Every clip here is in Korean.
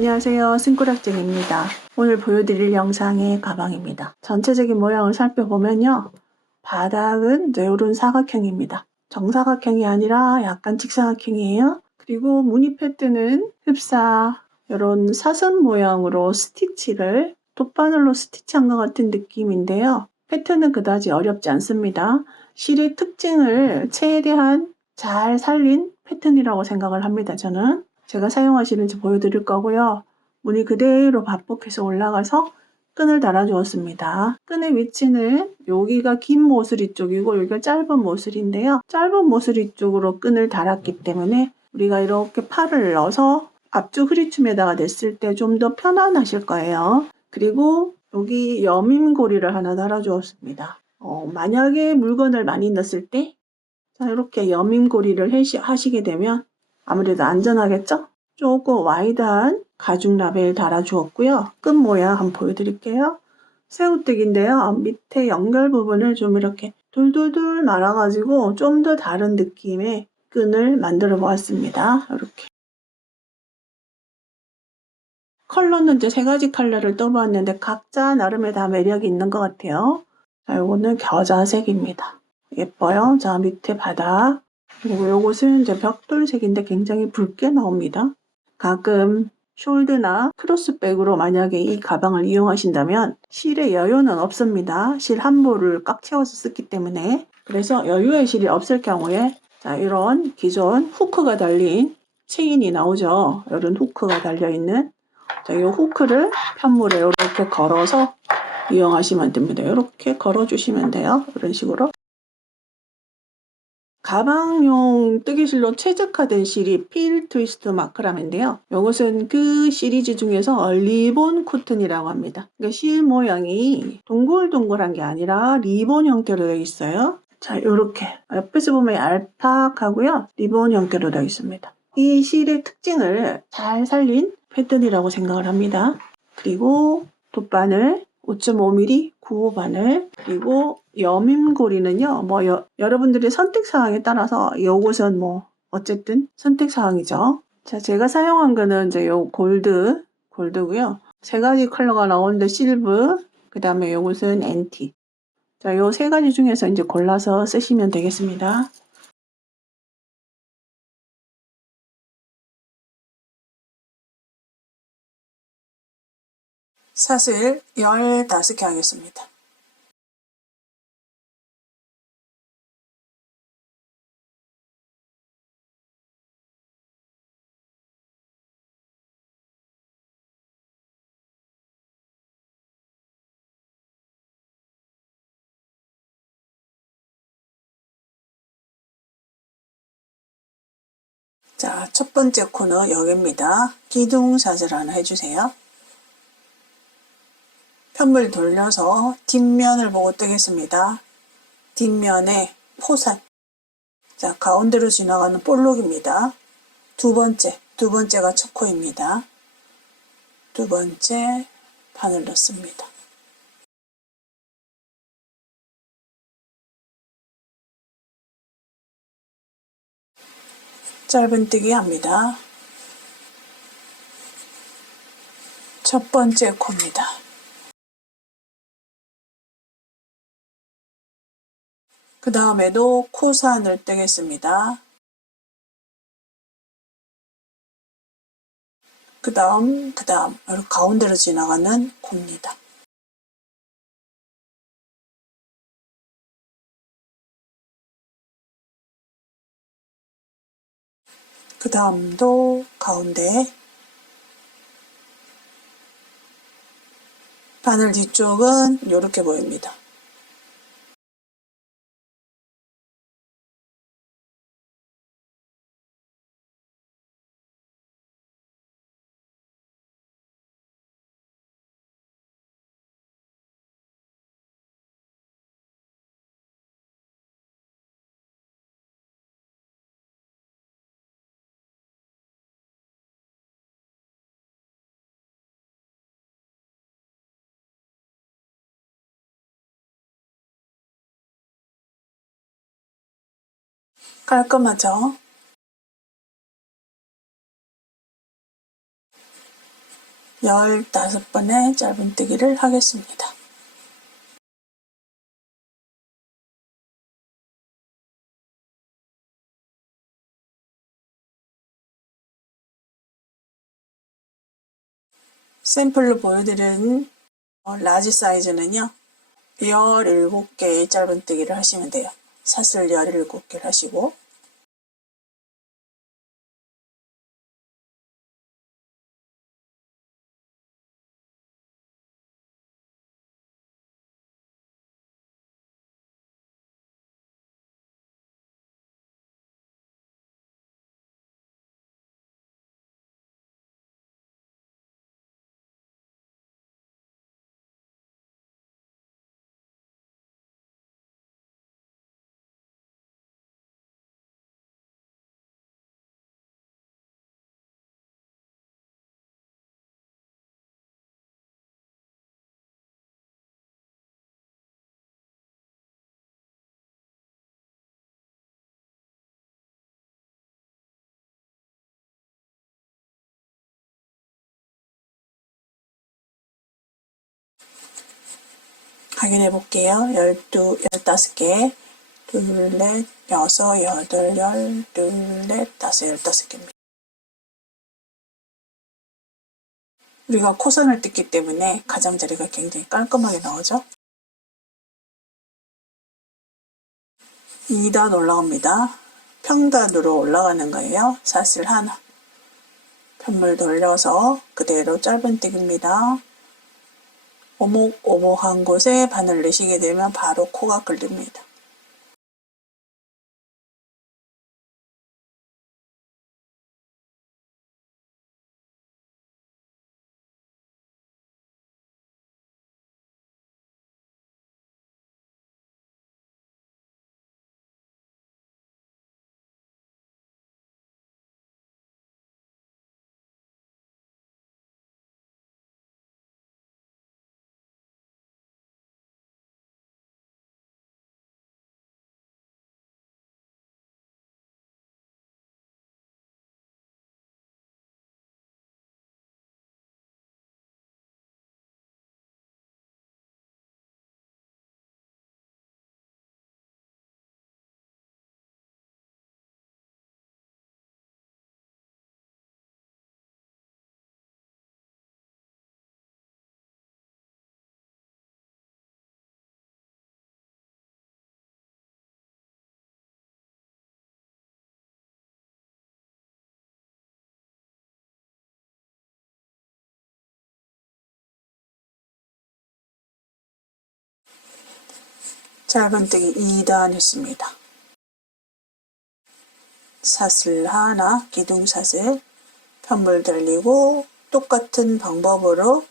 안녕하세요. 승꾸락쟁입니다. 오늘 보여드릴 영상의 가방입니다. 전체적인 모양을 살펴보면요. 바닥은 이런 사각형입니다. 정사각형이 아니라 약간 직사각형이에요. 그리고 무늬 패드는 흡사 이런 사선 모양으로 스티치를 돗바늘로 스티치한 것 같은 느낌인데요. 패턴은 그다지 어렵지 않습니다. 실의 특징을 최대한 잘 살린 패턴이라고 생각을 합니다. 저는 제가 사용하시는지 보여드릴 거고요. 무늬 그대로 반복해서 올라가서 끈을 달아 주었습니다. 끈의 위치는 여기가 긴 모서리 쪽이고 여기가 짧은 모서리인데요. 짧은 모서리 쪽으로 끈을 달았기 때문에 우리가 이렇게 팔을 넣어서 앞쪽 흐리춤에다가 냈을 때 좀 더 편안하실 거예요. 그리고 여기 여밈고리를 하나 달아 주었습니다. 만약에 물건을 많이 넣었을 때 이렇게 여밈고리를 하시게 되면 아무래도 안전하겠죠? 조금 와이드한 가죽 라벨 달아 주었고요. 끈 모양 한번 보여드릴게요. 새우뜨기인데요. 밑에 연결 부분을 좀 이렇게 돌돌돌 말아가지고 좀 더 다른 느낌의 끈을 만들어 보았습니다. 이렇게. 컬러는 이제 3가지 컬러를 떠보았는데 각자 나름의 다 매력이 있는 것 같아요. 자, 요거는 겨자색입니다. 예뻐요. 자, 밑에 바닥. 그리고 요것은 이제 벽돌색인데 굉장히 붉게 나옵니다. 가끔 숄드나 크로스백으로 만약에 이 가방을 이용하신다면 실의 여유는 없습니다. 실 한 볼을 꽉 채워서 쓰기 때문에. 그래서 여유의 실이 없을 경우에 자, 이런 기존 후크가 달린 체인이 나오죠. 이런 후크가 달려있는 자, 이 후크를 편물에 이렇게 걸어서 이용하시면 됩니다. 이렇게 걸어주시면 돼요. 이런 식으로. 가방용 뜨개실로 최적화된 실이 필 트위스트 마크라멘인데요. 이것은 그 시리즈 중에서 리본 코튼이라고 합니다. 그러니까 실 모양이 동글동글한 게 아니라 리본 형태로 되어 있어요. 자, 이렇게 옆에서 보면 얄팍하고요. 리본 형태로 되어 있습니다. 이 실의 특징을 잘 살린 패턴이라고 생각을 합니다. 그리고 돗바늘 5.5mm 9호 바늘 그리고 여밈고리는요 여러분들의 선택사항에 따라서 요것은 어쨌든 선택사항이죠. 자, 제가 사용한 거는 이제 요 골드고요. 3가지 컬러가 나오는데 실브 그 다음에 요것은 앤틱. 자, 요 3가지 중에서 이제 골라서 쓰시면 되겠습니다. 사슬 15개 하겠습니다. 자, 첫 번째 코너 여기입니다. 기둥사슬 하나 해주세요. 편물 돌려서 뒷면을 보고 뜨겠습니다. 뒷면에 포산. 자, 가운데로 지나가는 볼록입니다. 두 번째가 첫 코입니다. 두 번째 바늘 넣습니다. 짧은뜨기 합니다. 첫 번째 코입니다. 그 다음에도 코산을 뜨겠습니다. 그 다음 가운데로 지나가는 코입니다. 그 다음도 가운데 바늘 뒤쪽은 이렇게 보입니다. 깔끔하죠? 15번의 짧은뜨기를 하겠습니다. 샘플로 보여드린 라지 사이즈는요, 17개의 짧은뜨기를 하시면 돼요. 사슬 17개를 하시고, 확인해 볼게요. 15개, 둘, 넷, 여섯, 여덟, 둘, 넷, 다섯, 15개입니다. 우리가 코선을 뜯기 때문에 가장자리가 굉장히 깔끔하게 나오죠. 2단 올라갑니다. 평단으로 올라가는 거예요. 사슬 하나. 편물 돌려서 그대로 짧은뜨기입니다. 오목오목한 곳에 바늘 내시게 되면 바로 코가 걸립니다. 짧은뜨기 2단 했습니다. 사슬 하나, 기둥사슬, 편물 돌리고 똑같은 방법으로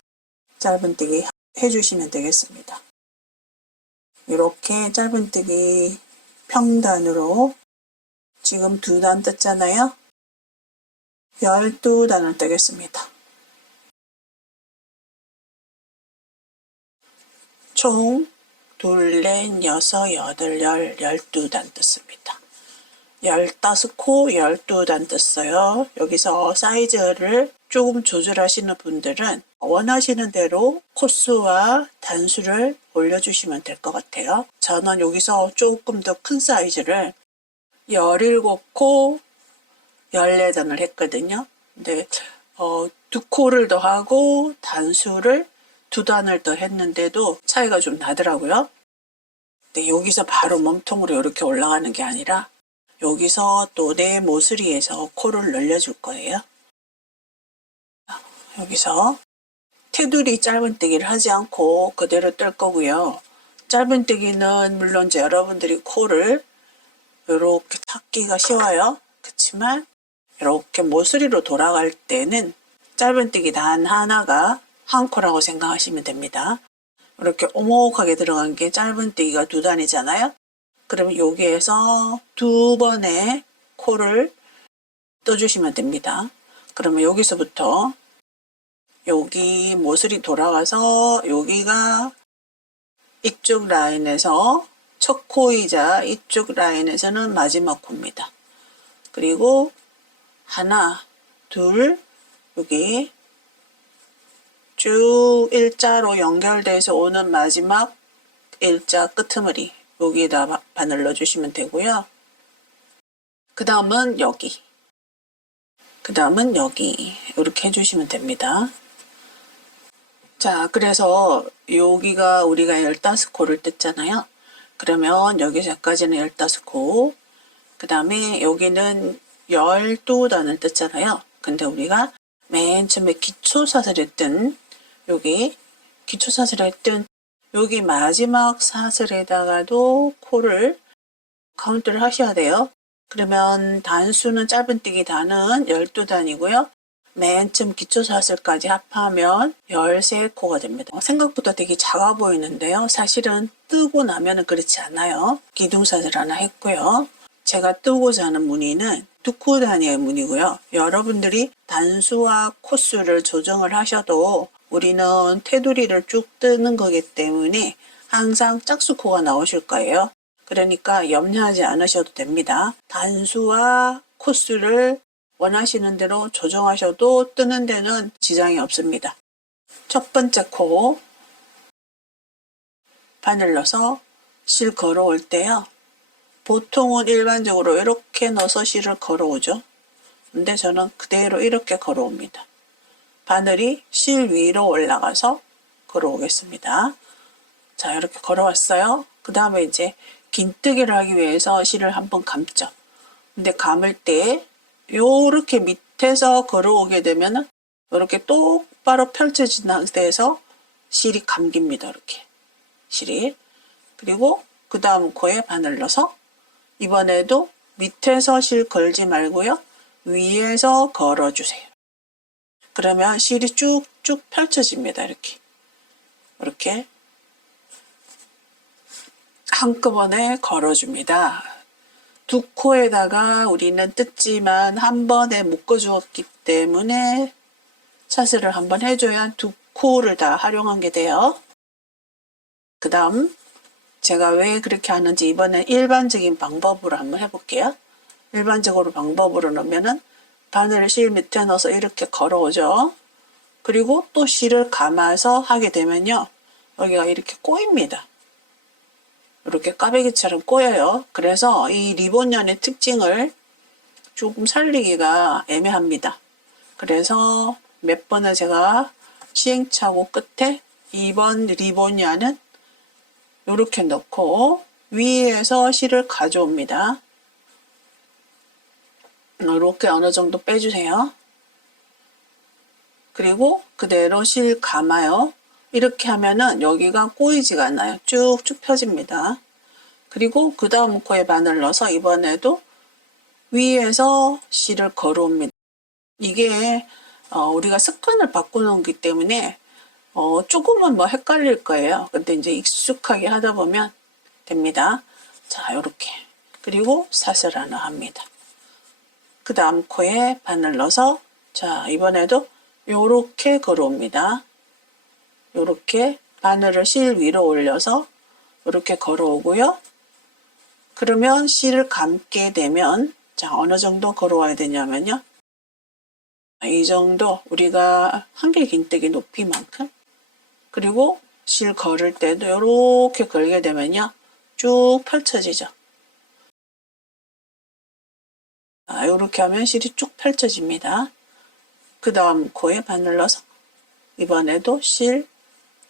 짧은뜨기 해주시면 되겠습니다. 이렇게 짧은뜨기 평단으로 지금 2단 떴잖아요. 12단을 뜨겠습니다. 총 둘, 넷, 여섯, 여덟, 12단 떴습니다. 15코 12단 떴어요. 여기서 사이즈를 조금 조절하시는 분들은 원하시는 대로 코수와 단수를 올려주시면 될 것 같아요. 저는 여기서 조금 더 큰 사이즈를 17코 14단을 했거든요. 근데 2코를 더 하고 단수를 2단을 더 했는데도 차이가 좀 나더라고요. 근데 여기서 바로 몸통으로 이렇게 올라가는 게 아니라 여기서 또 내 모서리에서 코를 늘려줄 거예요. 여기서 테두리 짧은뜨기를 하지 않고 그대로 뜰 거고요. 짧은뜨기는 물론 이제 여러분들이 코를 이렇게 탁기가 쉬워요. 그렇지만 이렇게 모서리로 돌아갈 때는 짧은뜨기 단 하나가 한 코라고 생각하시면 됩니다. 이렇게 오목하게 들어간 게 짧은뜨기가 2단이잖아요. 그러면 여기에서 2번의 코를 떠주시면 됩니다. 그러면 여기서부터 여기 모서리 돌아가서 여기가 이쪽 라인에서 첫 코이자 이쪽 라인에서는 마지막 코입니다. 그리고 하나, 둘, 여기 쭉 일자로 연결돼서 오는 마지막 일자 끄트머리 여기에다 바늘 넣어주시면 되고요. 그 다음은 여기, 그 다음은 여기 이렇게 해주시면 됩니다. 자, 그래서 여기가 우리가 15코를 뜯잖아요. 그러면 여기서까지는 15코, 그 다음에 여기는 12단을 뜯잖아요. 근데 우리가 맨 처음에 기초사슬 했던 여기 기초사슬 했던 여기 마지막 사슬에다가도 코를 카운트를 하셔야 돼요. 그러면 단수는 짧은뜨기 단은 12단이고요. 맨 처음 기초사슬까지 합하면 13코가 됩니다. 생각보다 되게 작아 보이는데요. 사실은 뜨고 나면은 그렇지 않아요. 기둥사슬 하나 했고요. 제가 뜨고자 하는 무늬는 2코 단위의 무늬고요. 여러분들이 단수와 코수를 조정을 하셔도 우리는 테두리를 쭉 뜨는 거기 때문에 항상 짝수코가 나오실 거예요. 그러니까 염려하지 않으셔도 됩니다. 단수와 코수를 원하시는 대로 조정하셔도 뜨는 데는 지장이 없습니다. 첫 번째 코 바늘 넣어서 실 걸어올 때요. 보통은 일반적으로 이렇게 넣어서 실을 걸어오죠. 근데 저는 그대로 이렇게 걸어옵니다. 바늘이 실 위로 올라가서 걸어오겠습니다. 자, 이렇게 걸어왔어요. 그 다음에 이제 긴뜨기를 하기 위해서 실을 한번 감죠. 근데 감을 때 요렇게 밑에서 걸어오게 되면은 이렇게 똑바로 펼쳐진 상태에서 실이 감깁니다. 이렇게 실이. 그리고 그 다음 코에 바늘 넣어서 이번에도 밑에서 실 걸지 말고요. 위에서 걸어주세요. 그러면 실이 쭉쭉 펼쳐집니다. 이렇게 한꺼번에 걸어줍니다. 2코에다가 우리는 뜯지만 한 번에 묶어주었기 때문에 차슬을 한번 해줘야 2코를 다 활용한 게 돼요. 그 다음 제가 왜 그렇게 하는지 이번엔 일반적인 방법으로 한번 해볼게요. 일반적으로 방법으로 넣으면은 바늘을 실 밑에 넣어서 이렇게 걸어오죠. 그리고 또 실을 감아서 하게 되면요. 여기가 이렇게 꼬입니다. 이렇게 꽈배기처럼 꼬여요. 그래서 이 리본연의 특징을 조금 살리기가 애매합니다. 그래서 몇 번을 제가 시행착오 끝에 이번 리본연은 이렇게 넣고 위에서 실을 가져옵니다. 이렇게 어느 정도 빼주세요. 그리고 그대로 실 감아요. 이렇게 하면은 여기가 꼬이지가 않아요. 쭉쭉 펴집니다. 그리고 그 다음 코에 바늘 넣어서 이번에도 위에서 실을 걸어옵니다. 이게 우리가 습관을 바꿔놓기 때문에 조금은 뭐 헷갈릴 거예요. 근데 이제 익숙하게 하다 보면 됩니다. 자, 요렇게. 그리고 사슬 하나 합니다. 그 다음 코에 바늘 넣어서 자, 이번에도 요렇게 걸어옵니다. 요렇게 바늘을 실 위로 올려서 이렇게 걸어오고요. 그러면 실을 감게 되면 자, 어느 정도 걸어와야 되냐면요. 이 정도 우리가 한길 긴뜨기 높이만큼. 그리고 실 걸을 때도 이렇게 걸게 되면요. 쭉 펼쳐지죠. 이렇게 하면 실이 쭉 펼쳐집니다. 그 다음 코에 바늘 넣어서 이번에도 실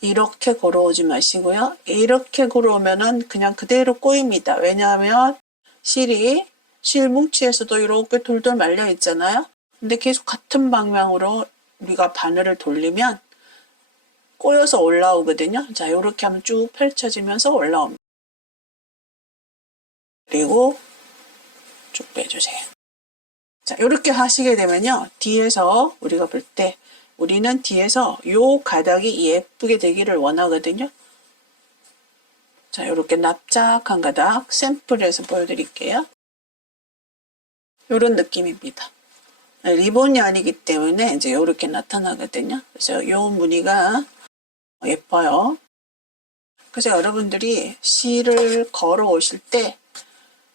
이렇게 걸어오지 마시고요. 이렇게 걸어오면은 그냥 그대로 꼬입니다. 왜냐하면 실이 실 뭉치에서도 이렇게 돌돌 말려 있잖아요. 근데 계속 같은 방향으로 우리가 바늘을 돌리면 꼬여서 올라오거든요. 자, 이렇게 하면 쭉 펼쳐지면서 올라옵니다. 그리고 쭉 빼주세요. 자, 이렇게 하시게 되면요. 뒤에서 우리가 볼 때 우리는 뒤에서 요 가닥이 예쁘게 되기를 원하거든요. 자, 이렇게 납작한 가닥 샘플에서 보여드릴게요. 이런 느낌입니다. 리본이 아니기 때문에 이제 이렇게 나타나거든요. 그래서 이 무늬가 예뻐요. 그래서 여러분들이 실을 걸어 오실 때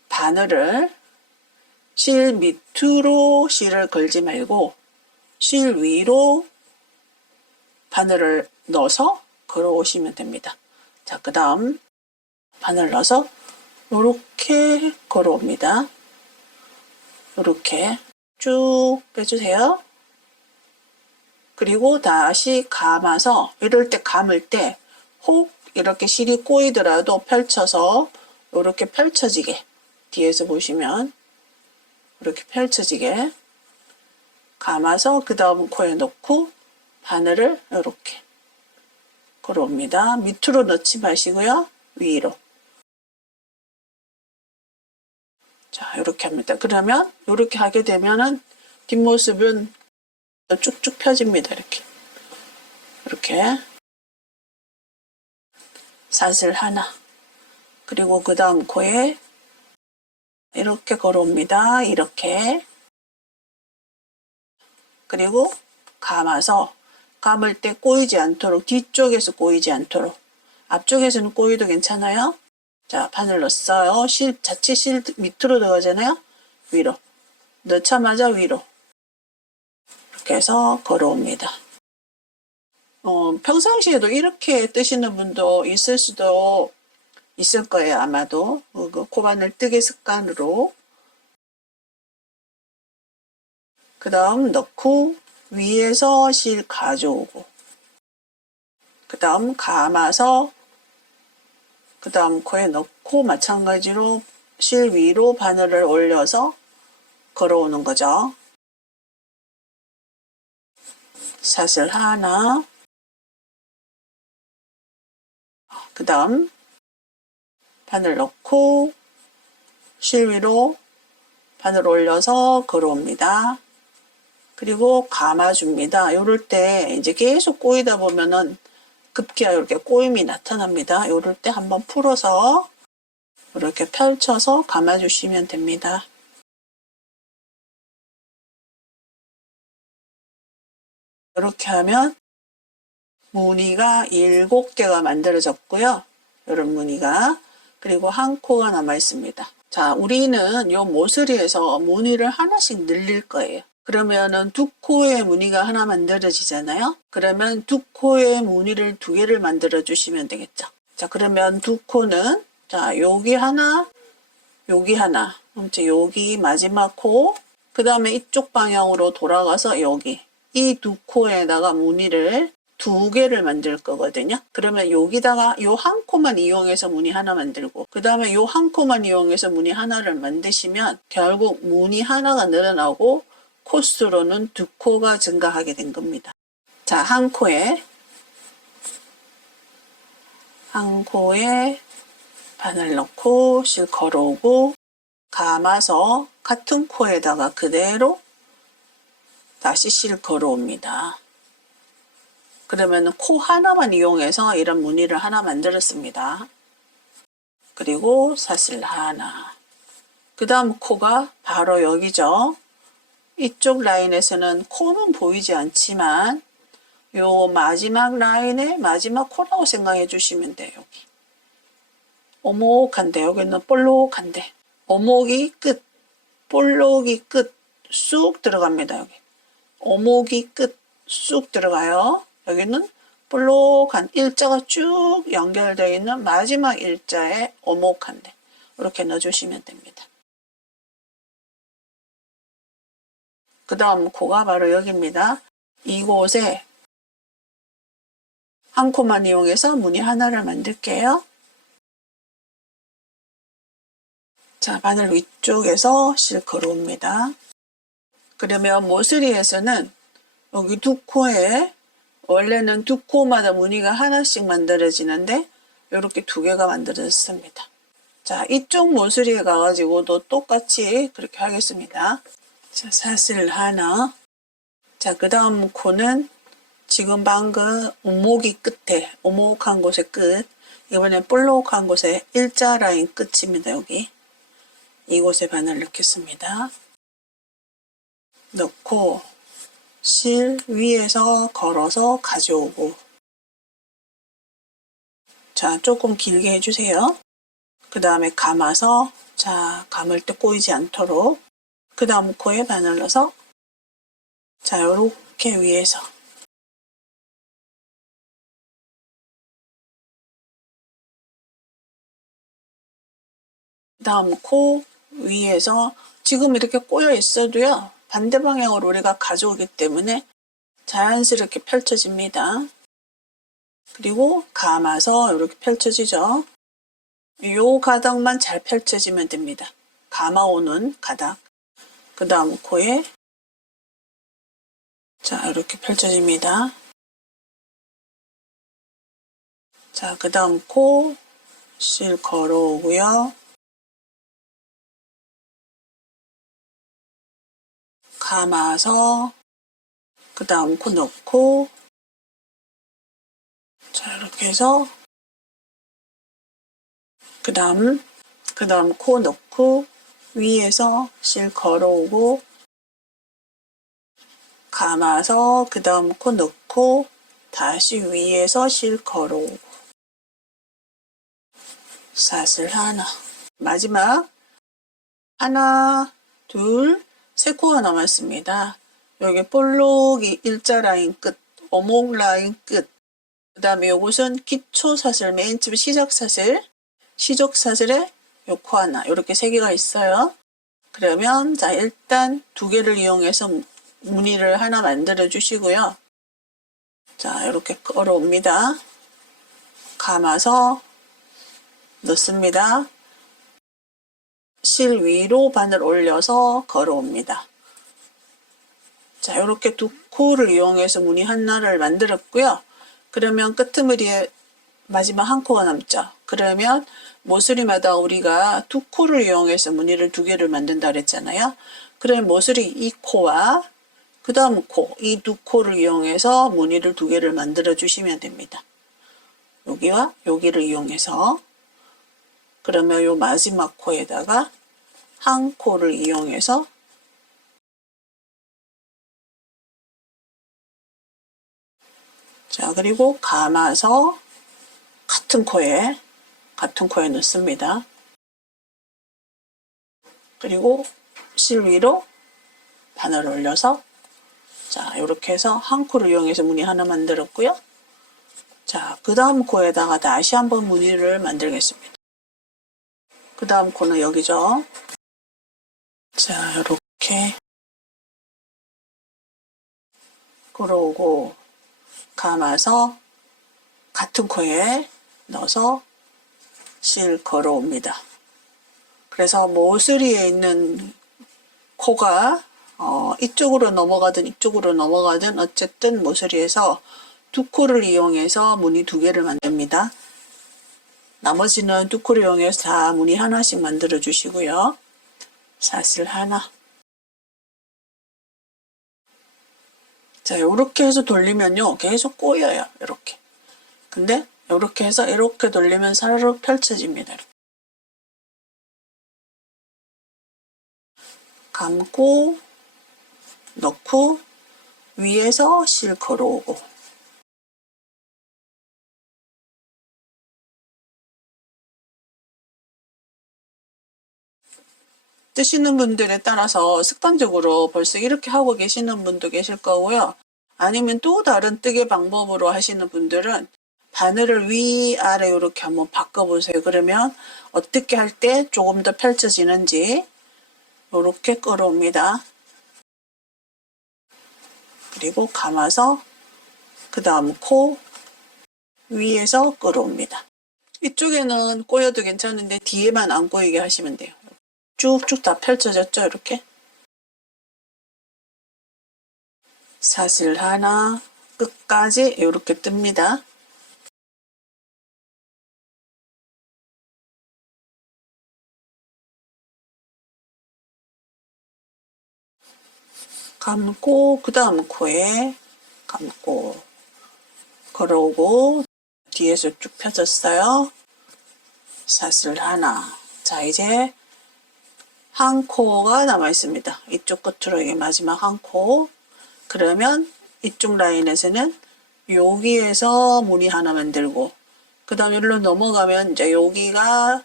바늘을 실 밑으로 실을 걸지 말고 실 위로 바늘을 넣어서 걸어오시면 됩니다. 자, 그 다음 바늘 넣어서 이렇게 걸어옵니다. 이렇게 쭉 빼주세요. 그리고 다시 감아서 이럴 때 감을 때 혹 이렇게 실이 꼬이더라도 펼쳐서 이렇게 펼쳐지게 뒤에서 보시면 이렇게 펼쳐지게 감아서 그 다음 코에 넣고 바늘을 이렇게 걸어옵니다. 밑으로 넣지 마시고요. 위로. 자, 이렇게 합니다. 그러면 이렇게 하게 되면은 뒷모습은 쭉쭉 펴집니다. 이렇게 사슬 하나, 그리고 그 다음 코에 이렇게 걸어옵니다. 이렇게. 그리고 감아서 감을 때 꼬이지 않도록, 뒤쪽에서 꼬이지 않도록, 앞쪽에서는 꼬이도 괜찮아요. 자, 바늘 넣었어요. 자칫 실 밑으로 들어가잖아요. 위로. 넣자마자 위로. 이렇게 해서 걸어옵니다. 평상시에도 이렇게 뜨시는 분도 있을 수도 있을 거예요. 아마도. 그 코바늘 뜨개 습관으로. 그 다음 넣고 위에서 실 가져오고, 그 다음 감아서 그 다음 코에 넣고 마찬가지로 실 위로 바늘을 올려서 걸어오는 거죠. 사슬 하나, 그 다음 바늘 넣고 실 위로 바늘 올려서 걸어옵니다. 그리고 감아줍니다. 이럴 때 이제 계속 꼬이다 보면은 급기야 이렇게 꼬임이 나타납니다. 이럴 때 한번 풀어서 이렇게 펼쳐서 감아주시면 됩니다. 이렇게 하면 무늬가 7개가 만들어졌고요. 이런 무늬가. 그리고 한 코가 남아 있습니다. 자, 우리는 이 모서리에서 무늬를 하나씩 늘릴 거예요. 그러면은 두 코의 무늬가 하나 만들어지잖아요. 그러면 두 코의 무늬를 2개를 만들어 주시면 되겠죠. 자, 그러면 두 코는, 자, 여기 하나, 여기 하나, 여기 마지막 코, 그 다음에 이쪽 방향으로 돌아가서 여기, 이 두 코에다가 무늬를 2개를 만들 거거든요. 그러면 여기다가 요 한 코만 이용해서 무늬 하나 만들고, 그 다음에 요 한 코만 이용해서 무늬 하나를 만드시면 결국 무늬 하나가 늘어나고 코수로는 2코가 증가하게 된 겁니다. 자, 한 코에 바늘 넣고 실 걸어오고 감아서 같은 코에다가 그대로 다시 실 걸어옵니다. 그러면 코 하나만 이용해서 이런 무늬를 하나 만들었습니다. 그리고 사슬 하나. 그 다음 코가 바로 여기죠. 이쪽 라인에서는 코는 보이지 않지만 요 마지막 라인의 마지막 코라고 생각해 주시면 돼요. 여기. 오목한데, 여기는 볼록한데, 오목이 끝, 볼록이 끝, 쑥 들어갑니다. 여기. 오목이 끝, 쑥 들어가요. 여기는 볼록한 일자가 쭉 연결되어 있는 마지막 일자에 오목한데, 이렇게 넣어주시면 됩니다. 그 다음 코가 바로 여기입니다. 이곳에 한 코만 이용해서 무늬 하나를 만들게요. 자, 바늘 위쪽에서 실 걸어옵니다. 그러면 모서리에서는 여기 두 코에 원래는 두 코마다 무늬가 하나씩 만들어지는데 이렇게 2개가 만들어졌습니다. 자, 이쪽 모서리에 가가지고도 똑같이 그렇게 하겠습니다. 자, 사슬 하나. 자, 그 다음 코는 지금 방금 오목이 끝에, 오목한 곳의 끝, 이번엔 볼록한 곳에 일자 라인 끝입니다. 여기. 이곳에 바늘 넣겠습니다. 넣고 실 위에서 걸어서 가져오고, 자, 조금 길게 해주세요. 그 다음에 감아서, 자, 감을 때 꼬이지 않도록, 그 다음 코에 바늘 넣어서, 자, 요렇게 위에서 다음 코 위에서 지금 이렇게 꼬여 있어도요. 반대 방향으로 우리가 가져오기 때문에 자연스럽게 펼쳐집니다. 그리고 감아서 이렇게 펼쳐지죠. 요 가닥만 잘 펼쳐지면 됩니다. 감아오는 가닥. 그 다음 코에 자 이렇게 펼쳐집니다. 자, 그 다음 코 실 걸어오고요. 감아서 그 다음 코 넣고 자 이렇게 해서 그 다음 코 넣고 위에서 실 걸어오고 감아서 그 다음 코 넣고 다시 위에서 실 걸어오고 사슬 하나 마지막 하나 둘 세 코가 남았습니다. 여기 볼록이 일자 라인 끝 오목 라인 끝 그 다음에 요것은 기초 사슬 맨 처음 시작 사슬 시작 사슬에 요 코 하나 이렇게 세 개가 있어요. 그러면 자 일단 두 개를 이용해서 무늬를 하나 만들어 주시고요. 자 이렇게 걸어옵니다. 감아서 넣습니다. 실 위로 바늘 올려서 걸어옵니다. 자 이렇게 두 코를 이용해서 무늬 하나를 만들었고요. 그러면 끄트머리에 마지막 한 코가 남죠. 그러면 모서리마다 우리가 두 코를 이용해서 무늬를 두 개를 만든다 그랬잖아요. 그러면 모서리 이 코와 그 다음 코, 이 두 코를 이용해서 무늬를 두 개를 만들어 주시면 됩니다. 여기와 여기를 이용해서 그러면 요 마지막 코에다가 한 코를 이용해서 자 그리고 감아서 같은 코에 넣습니다. 그리고 실 위로 바늘 올려서 자 이렇게 해서 한 코를 이용해서 무늬 하나 만들었고요. 자 그 다음 코에다가 다시 한번 무늬를 만들겠습니다. 그 다음 코는 여기죠. 자 이렇게 걸어오고 감아서 같은 코에 넣어서 실 걸어옵니다. 그래서 모서리에 있는 코가 이쪽으로 넘어가든 이쪽으로 넘어가든 어쨌든 모서리에서 두 코를 이용해서 무늬 두 개를 만듭니다. 나머지는 두 코를 이용해서 다 무늬 하나씩 만들어 주시고요. 사슬 하나. 자, 이렇게 해서 돌리면요. 계속 꼬여요. 이렇게. 근데 이렇게 해서 이렇게 돌리면 사르르 펼쳐집니다. 감고 넣고 위에서 실 걸어오고 뜨시는 분들에 따라서 습관적으로 벌써 이렇게 하고 계시는 분도 계실 거고요. 아니면 또 다른 뜨개 방법으로 하시는 분들은 바늘을 위아래 이렇게 한번 바꿔보세요. 그러면 어떻게 할 때 조금 더 펼쳐지는지 이렇게 끌어옵니다. 그리고 감아서 그 다음 코 위에서 끌어옵니다. 이쪽에는 꼬여도 괜찮은데 뒤에만 안 꼬이게 하시면 돼요. 쭉쭉 다 펼쳐졌죠, 이렇게. 사슬 하나 끝까지 이렇게 뜹니다. 감고 그 다음 코에 감고 걸어오고 뒤에서 쭉 펴졌어요. 사슬 하나. 자 이제 한 코가 남아 있습니다. 이쪽 끝으로 이게 마지막 한 코. 그러면 이쪽 라인에서는 여기에서 무늬 하나 만들고 그 다음 여기로 넘어가면 이제 여기가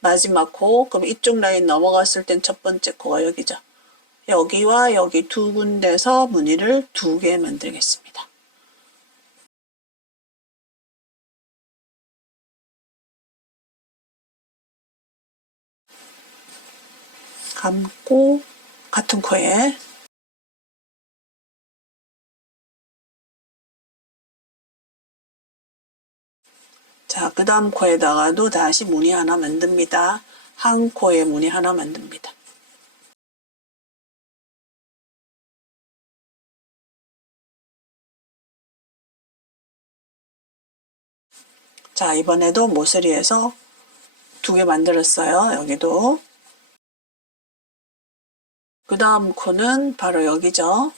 마지막 코. 그럼 이쪽 라인 넘어갔을 땐 첫 번째 코가 여기죠. 여기와 여기 두 군데서 무늬를 두 개 만들겠습니다. 감고 같은 코에 자, 그 다음 코에다가도 다시 무늬 하나 만듭니다. 한 코에 무늬 하나 만듭니다. 자, 이번에도 모서리에서 2개 만들었어요. 여기도. 그 다음 코는 바로 여기죠.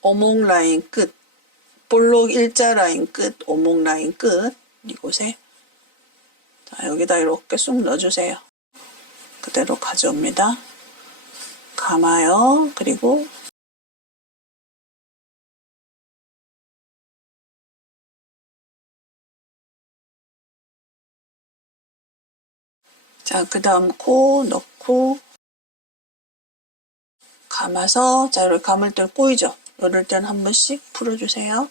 오목 라인 끝, 볼록 일자 라인 끝, 오목 라인 끝, 이곳에 자, 여기다 이렇게 쑥 넣어주세요. 그대로 가져옵니다. 감아요. 그리고 자, 그 다음 코 넣고 감아서 자, 이렇게 감을 때 꼬이죠. 이럴 땐 한 번씩 풀어주세요.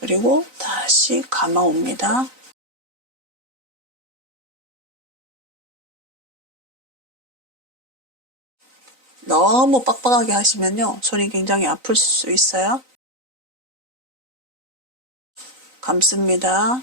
그리고 다시 감아옵니다. 너무 빡빡하게 하시면요. 손이 굉장히 아플 수 있어요. 감습니다.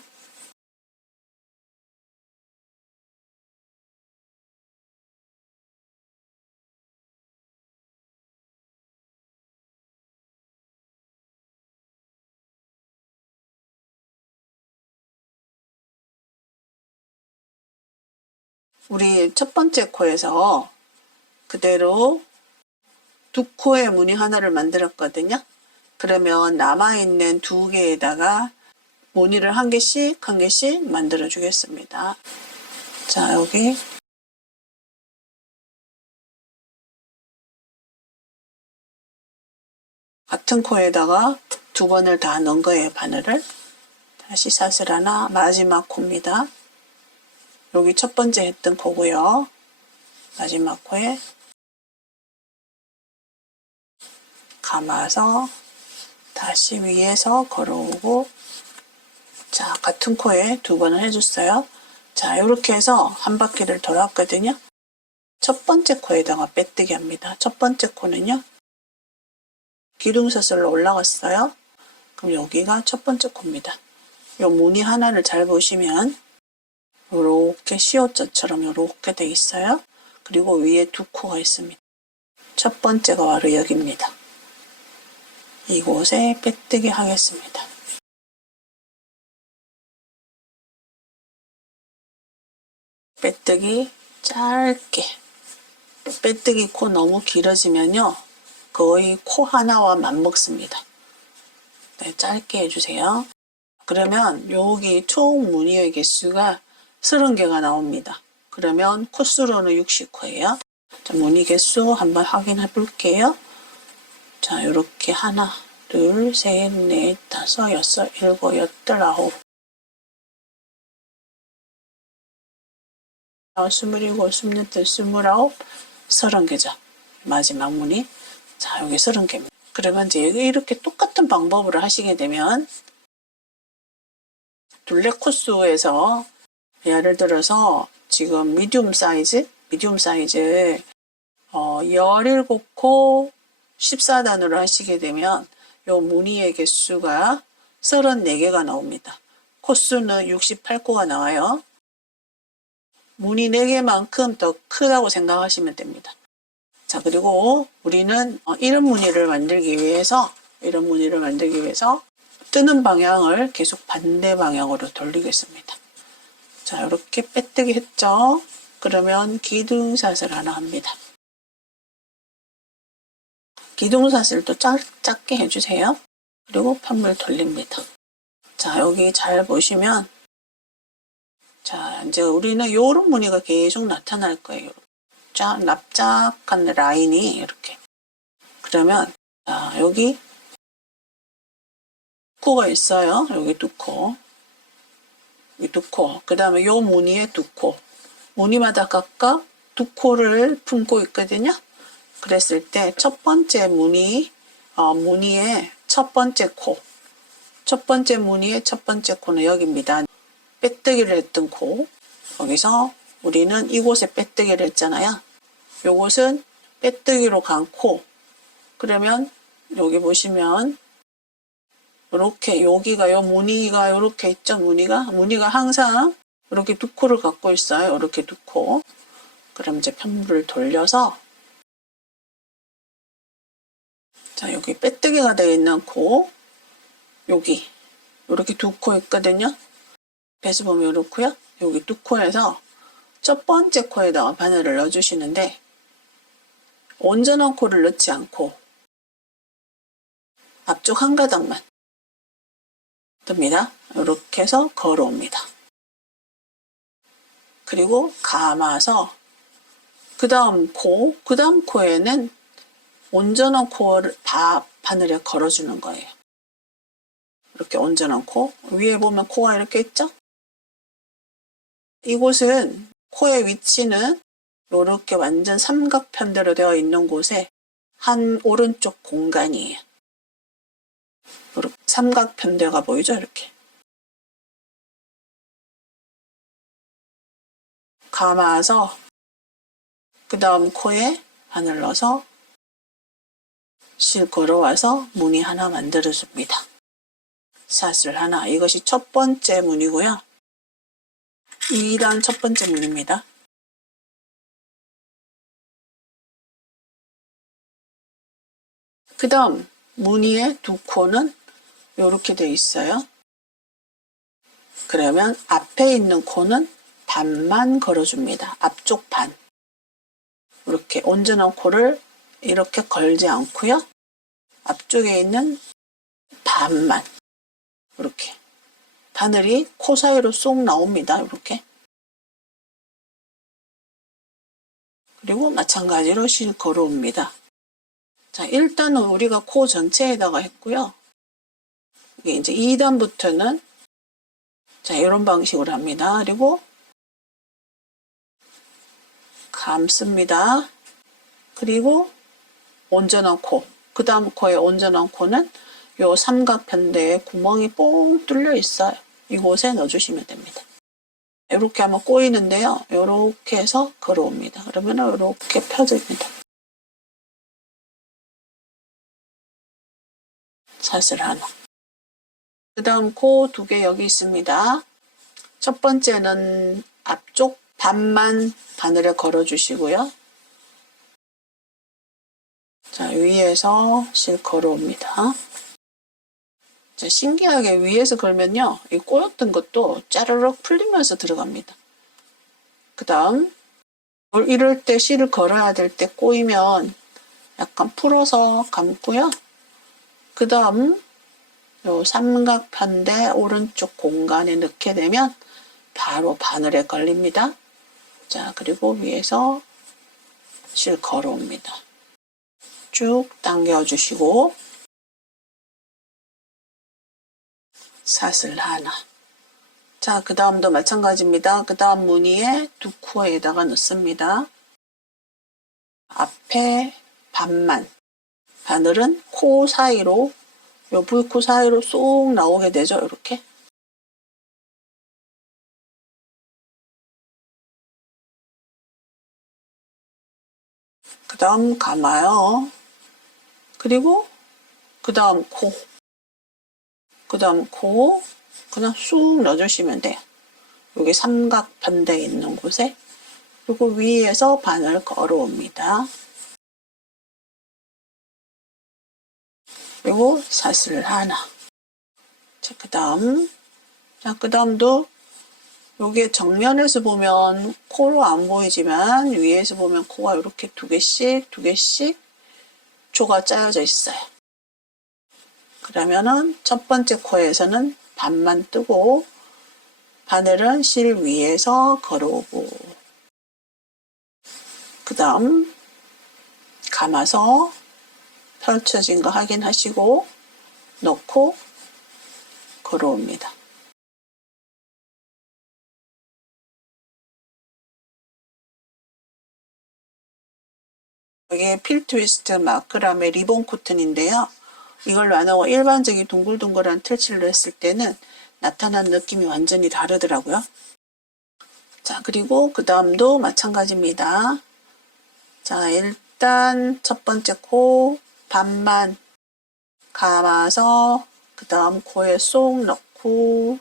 우리 첫 번째 코에서 그대로 2코에 무늬 하나를 만들었거든요. 그러면 남아있는 2개에다가 무늬를 한 개씩 만들어 주겠습니다. 자, 여기 같은 코에다가 2번을 다 넣은 거예요. 바늘을 다시 사슬 하나, 마지막 코입니다. 여기 첫 번째 했던 코고요. 마지막 코에 감아서 다시 위에서 걸어오고 자, 같은 코에 2번을 해줬어요. 자, 이렇게 해서 한 바퀴를 돌았거든요. 첫 번째 코에다가 빼뜨기 합니다. 첫 번째 코는요. 기둥사슬로 올라갔어요. 그럼 여기가 첫 번째 코입니다. 요 무늬 하나를 잘 보시면 요렇게 시옷자처럼 요렇게 돼 있어요. 그리고 위에 2코가 있습니다. 첫 번째가 바로 여기입니다. 이곳에 빼뜨기 하겠습니다. 빼뜨기 짧게. 빼뜨기 코 너무 길어지면요. 거의 코 하나와 맞먹습니다. 네, 짧게 해주세요. 그러면 여기 총 무늬의 개수가 30개가 나옵니다. 그러면 코수로는 60코예요. 자, 무늬 개수 한번 확인해 볼게요. 자, 이렇게 하나, 둘, 셋, 넷, 다섯, 여섯, 일곱, 여덟, 아홉, 스물일곱, 스물여덟, 스물아홉, 30개죠. 마지막 무늬. 자, 여기 30개입니다. 그러면 이제 이렇게 똑같은 방법으로 하시게 되면 둘레 코스에서 예를 들어서 지금 미디움 사이즈 17코 14단으로 하시게 되면 요 무늬의 개수가 34개가 나옵니다. 코수는 68코가 나와요. 무늬 4개만큼 더 크다고 생각하시면 됩니다. 자, 그리고 우리는 이런 무늬를 만들기 위해서 뜨는 방향을 계속 반대 방향으로 돌리겠습니다. 자, 이렇게 빼뜨기 했죠? 그러면 기둥사슬 하나 합니다. 기둥사슬도 작게 해주세요. 그리고 편물 돌립니다. 자, 여기 잘 보시면 자, 이제 우리는 요런 무늬가 계속 나타날 거예요. 납작한 라인이 이렇게. 그러면 자, 여기 코가 있어요. 여기 2코. 이 2코. 그 다음에 요 무늬에 2코. 무늬마다 각각 2코를 품고 있거든요. 그랬을 때 첫 번째 무늬의 첫 번째 코. 첫 번째 무늬의 첫 번째 코는 여기입니다. 빼뜨기를 했던 코. 거기서 우리는 이곳에 빼뜨기를 했잖아요. 요것은 빼뜨기로 간 코. 그러면 여기 보시면 이렇게 여기가 요 무늬가 이렇게 있죠. 무늬가 항상 이렇게 두 코를 갖고 있어요. 이렇게 두 코. 그럼 이제 편물을 돌려서 자 여기 빼뜨기가 되어 있는 코 여기 이렇게 두 코 있거든요. 배수 보면 이렇고요. 여기 두 코에서 첫 번째 코에다가 바늘을 넣어주시는데 온전한 코를 넣지 않고 앞쪽 한 가닥만 듭니다. 이렇게 해서 걸어옵니다. 그리고 감아서 그 다음 코에는 온전한 코를 바늘에 걸어주는 거예요. 이렇게 온전한 코. 위에 보면 코가 이렇게 있죠? 이곳은 코의 위치는 이렇게 완전 삼각편대로 되어 있는 곳에 한 오른쪽 공간이에요. 이렇게 삼각편대가 보이죠? 이렇게. 감아서 그 다음 코에 바늘 넣어서 실 걸어와서 무늬 하나 만들어줍니다. 사슬 하나. 이것이 첫 번째 무늬고요. 2단 첫 번째 무늬입니다. 그 다음 무늬의 두 코는 이렇게 되어 있어요. 그러면 앞에 있는 코는 반만 걸어줍니다. 앞쪽 반. 이렇게 온전한 코를 이렇게 걸지 않고요. 앞쪽에 있는 반만 이렇게 바늘이 코 사이로 쏙 나옵니다. 이렇게. 그리고 마찬가지로 실 걸어옵니다. 자, 1단은 우리가 코 전체에다가 했고요. 이게 이제 2단부터는 자, 이런 방식으로 합니다. 그리고 감습니다. 그리고 온전한 코. 그 다음 코에 온전한 코는 요 삼각편대에 구멍이 뽕 뚫려 있어요. 이곳에 넣어주시면 됩니다. 이렇게 하면 꼬이는데요. 이렇게 해서 걸어옵니다. 그러면 이렇게 펴집니다. 사슬 하나. 그 다음 코 두 개 여기 있습니다. 첫 번째는 앞쪽 반만 바늘에 걸어주시고요. 자, 위에서 실 걸어옵니다. 자, 신기하게 위에서 걸면요. 이 꼬였던 것도 짜르륵 풀리면서 들어갑니다. 그 다음 이럴 때 실을 걸어야 될 때 꼬이면 약간 풀어서 감고요. 그 다음 요 삼각편대 오른쪽 공간에 넣게 되면 바로 바늘에 걸립니다. 자, 그리고 위에서 실 걸어옵니다. 쭉 당겨주시고 사슬 하나. 자, 그 다음도 마찬가지입니다. 그 다음 무늬에 두 코에다가 넣습니다. 앞에 반만. 바늘은 코 사이로, 요 불코 사이로 쏙 나오게 되죠. 이렇게. 그 다음 감아요. 그리고 그 다음 코. 그 다음 코. 그냥 쑥 넣어주시면 돼요. 여기 삼각편대 있는 곳에. 그리고 위에서 바늘 걸어옵니다. 그리고 사슬 하나. 자, 그 다음도 여기 정면에서 보면 코로 안 보이지만 위에서 보면 코가 이렇게 두 개씩 조가 짜여져 있어요. 그러면은 첫 번째 코에서는 반만 뜨고 바늘은 실 위에서 걸어오고 그 다음 감아서 펼쳐진 거 확인하시고 넣고 걸어옵니다. 이게 필 트위스트 마크라메 리본 코튼인데요. 이걸로 안 하고 일반적인 둥글둥글한 틀칠로 했을 때는 나타난 느낌이 완전히 다르더라고요. 자, 그리고 그 다음도 마찬가지입니다. 자, 일단 첫 번째 코 반만 감아서 그 다음 코에 쏙 넣고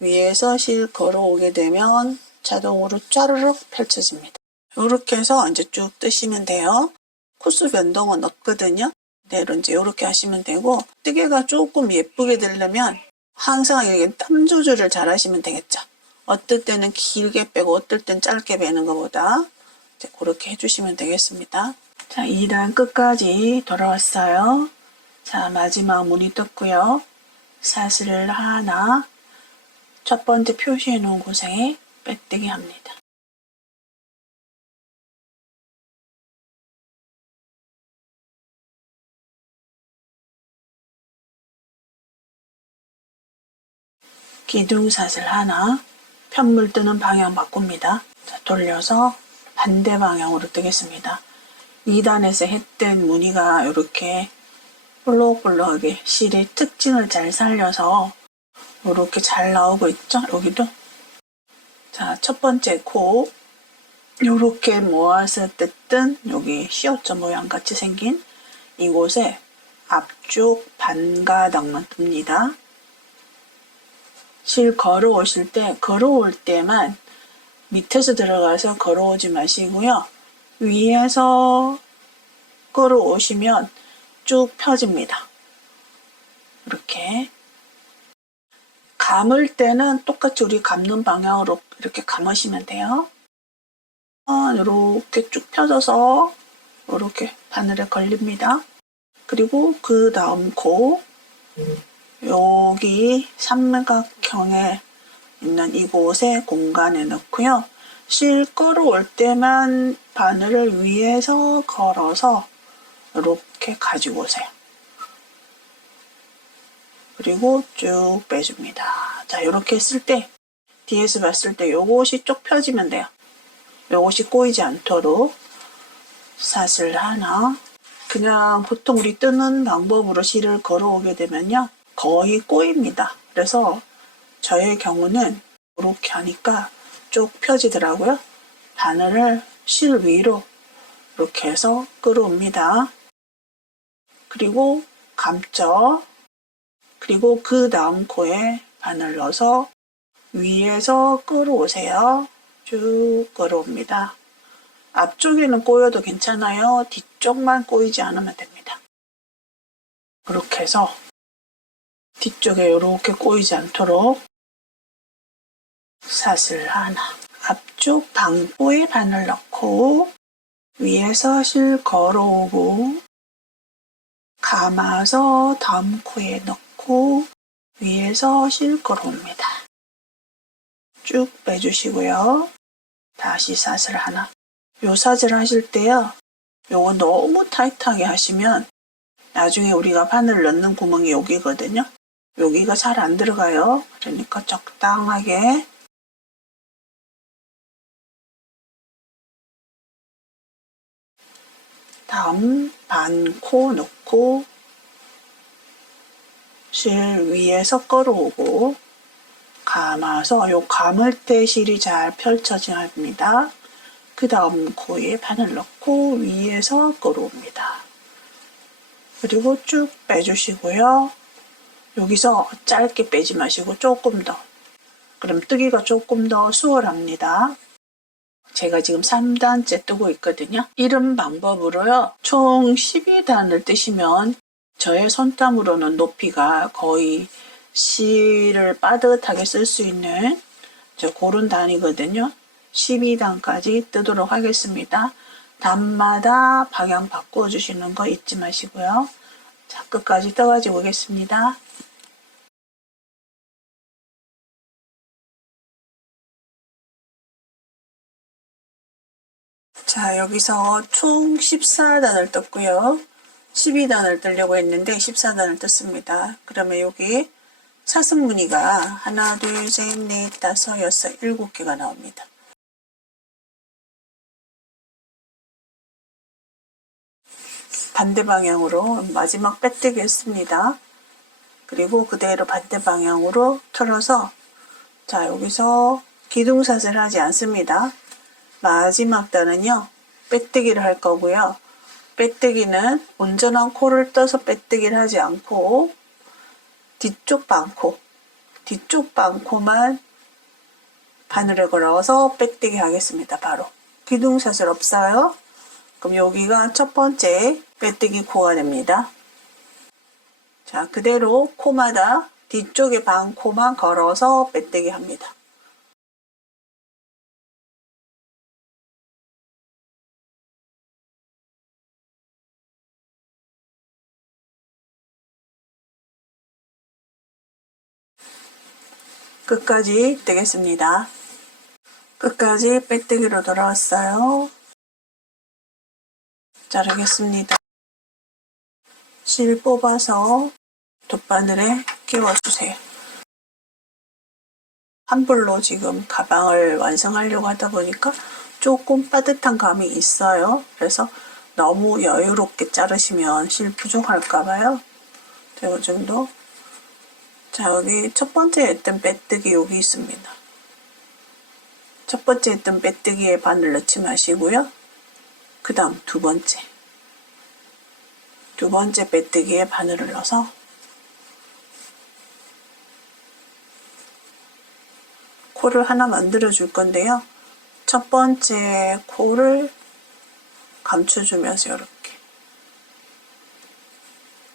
위에서 실 걸어오게 되면 자동으로 짜르륵 펼쳐집니다. 이렇게 해서 이제 쭉 뜨시면 돼요. 코스 변동은 없거든요. 그대로 이제 이렇게 하시면 되고, 뜨개가 조금 예쁘게 되려면 항상 이렇게 땀 조절을 잘 하시면 되겠죠. 어떨 때는 길게 빼고 어떨 땐 짧게 빼는 것보다 이제 그렇게 해주시면 되겠습니다. 자, 2단 끝까지 돌아왔어요. 자, 마지막 무늬 떴고요. 사슬을 하나, 첫 번째 표시해 놓은 곳에 빼뜨기 합니다. 기둥사슬 하나, 편물 뜨는 방향 바꿉니다. 자, 돌려서 반대 방향으로 뜨겠습니다. 2단에서 했던 무늬가 이렇게 볼록볼록하게 실의 특징을 잘 살려서 이렇게 잘 나오고 있죠? 여기도. 자, 첫 번째 코 이렇게 모아서 뜯든 여기 시어점 모양 같이 생긴 이곳에 앞쪽 반가닥만 뜹니다. 실 걸어오실 때 걸어올 때만 밑에서 들어가서 걸어오지 마시고요. 위에서 걸어오시면 쭉 펴집니다. 이렇게 감을 때는 똑같이 우리 감는 방향으로 이렇게 감으시면 돼요. 이렇게 쭉 펴져서 이렇게 바늘에 걸립니다. 그리고 그 다음 코 여기 삼각형에 있는 이곳에 공간에 넣고요. 실 걸어올 때만 바늘을 위에서 걸어서 이렇게 가지고 오세요. 그리고 쭉 빼줍니다. 자, 이렇게 했을 때 뒤에서 봤을 때 요것이 쭉 펴지면 돼요. 요것이 꼬이지 않도록 사슬 하나, 그냥 보통 우리 뜨는 방법으로 실을 걸어오게 되면요 거의 꼬입니다. 그래서 저의 경우는 이렇게 하니까 쭉 펴지더라고요. 바늘을 실 위로 이렇게 해서 끌어옵니다. 그리고 감죠. 그리고 그 다음 코에 바늘 넣어서 위에서 끌어오세요. 쭉 끌어옵니다. 앞쪽에는 꼬여도 괜찮아요. 뒤쪽만 꼬이지 않으면 됩니다. 그렇게 해서 뒤쪽에 이렇게 꼬이지 않도록 사슬 하나, 앞쪽 방코에 바늘 넣고 위에서 실 걸어오고 감아서 다음 코에 넣고 위에서 실 걸어옵니다. 쭉 빼주시고요. 다시 사슬 하나. 요 사슬 하실 때요. 요거 너무 타이트하게 하시면 나중에 우리가 바늘 넣는 구멍이 여기거든요. 여기가 잘 안 들어가요. 그러니까 적당하게 다음 반코 넣고 실 위에서 끌어오고 감아서 요 감을 때 실이 잘 펼쳐져야 합니다. 그 다음 코에 바늘 넣고 위에서 끌어옵니다. 그리고 쭉 빼주시고요. 여기서 짧게 빼지 마시고 조금 더. 그럼 뜨기가 조금 더 수월합니다. 제가 지금 3단째 뜨고 있거든요. 이런 방법으로요. 총 12단을 뜨시면 저의 손땀으로는 높이가 거의 실을 빠듯하게 쓸 수 있는 그런 단이거든요. 12단까지 뜨도록 하겠습니다. 단마다 방향 바꿔주시는 거 잊지 마시고요. 자, 끝까지 떠가지고 오겠습니다. 자, 여기서 총 14단을 떴고요. 12단을 뜨려고 했는데 14단을 떴습니다. 그러면 여기 사슴 무늬가 하나, 둘, 셋, 넷, 다섯, 여섯, 7개가 나옵니다. 반대 방향으로 마지막 빼뜨기 했습니다. 그리고 그대로 반대 방향으로 틀어서 자, 여기서 기둥사슬 하지 않습니다. 마지막 단은요. 빼뜨기를 할 거고요. 빼뜨기는 온전한 코를 떠서 빼뜨기를 하지 않고 뒤쪽 반코만 바늘을 걸어서 빼뜨기 하겠습니다. 바로 기둥샷을 없어요. 그럼 여기가 첫 번째 빼뜨기 코가 됩니다. 자, 그대로 코마다 뒤쪽에 반코만 걸어서 빼뜨기 합니다. 끝까지 뜨겠습니다. 끝까지 빼뜨기로 돌아왔어요. 자르겠습니다. 실 뽑아서 돗바늘에 끼워주세요. 한 불로 지금 가방을 완성하려고 하다 보니까 조금 빠듯한 감이 있어요. 그래서 너무 여유롭게 자르시면 실 부족할까봐요. 자, 이 정도. 자, 여기 첫 번째 했던 빼뜨기 여기 있습니다. 첫 번째 했던 빼뜨기에 바늘 넣지 마시고요. 그 다음 두 번째 빼뜨기에 바늘을 넣어서 코를 하나 만들어 줄 건데요. 첫 번째 코를 감춰주면서 이렇게,